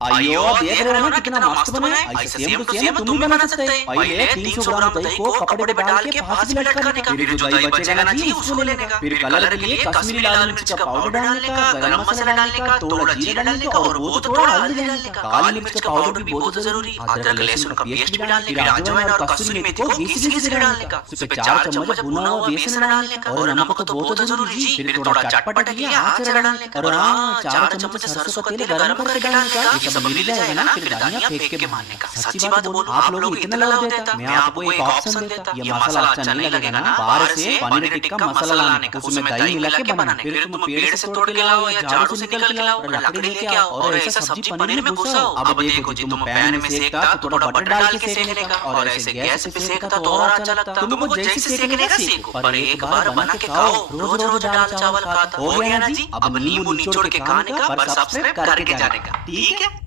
अयो देख रहे हो ना कितना मस्त बना है। ऐसे सेम टू सेम तुम भी बना सकते हैं। पहले 300 ग्राम दही को कपड़े पे डाल के फांसी लटकाने का, फिर जो दही बचेगा ना जी उसको लेने का, फिर कलर के लिए कश्मीरी लाल मिर्च का पाउडर डालने का, गरम मसाला डालने का, थोड़ा जीरा डालने का और वो थोड़ा हल्दी डालने का, काली मिर्च का पाउडर भी बहुत जरूरी, अदरक लहसुन का पेस्ट भी डालने का, अजवाइन और कसूरी मेथी को घिस घिस के डालने का, उस पे 4 चम्मच भुना हुआ बेसन डालने का और नमक तो बहुत जरूरी जी, फिर थोड़ा चटपटा के लिए आचार डालने का और हां 4 चम्मच सरसों का तेल गरम करके डालने का। ये सब मिल जाएगा ना फिर धनिया फेंक के मारने का। सच्ची बात बोलो आप लोग इतना लगा देता, मैं आपको एक ऑप्शन देता, ये मसाला अच्छा नहीं लगेगा ना, बाहर से पनीर टिक्का मसाला लाने का, उसमें दही मिला के बनाना, फिर तुम पेड़ से तोड़ के लाओ या झाड़ू से निकल के लाओ, लकड़ी लेके आओ और ऐसा सब्जी पनीर में घुसाओ। अब देखो जी तुम पैन में सेकता तो थोड़ा बटर डाल के सेकने का और ऐसे गैस पे सेकता तो और अच्छा लगता। तुमको जैसे सेकने का सीखो, पर एक बार बना के खाओ, रोज रोज दाल चावल खाता। हो गया ना जी, अब नींबू निचोड़ के खाने का, पर सब्सक्राइब करके जाने का, ठीक है।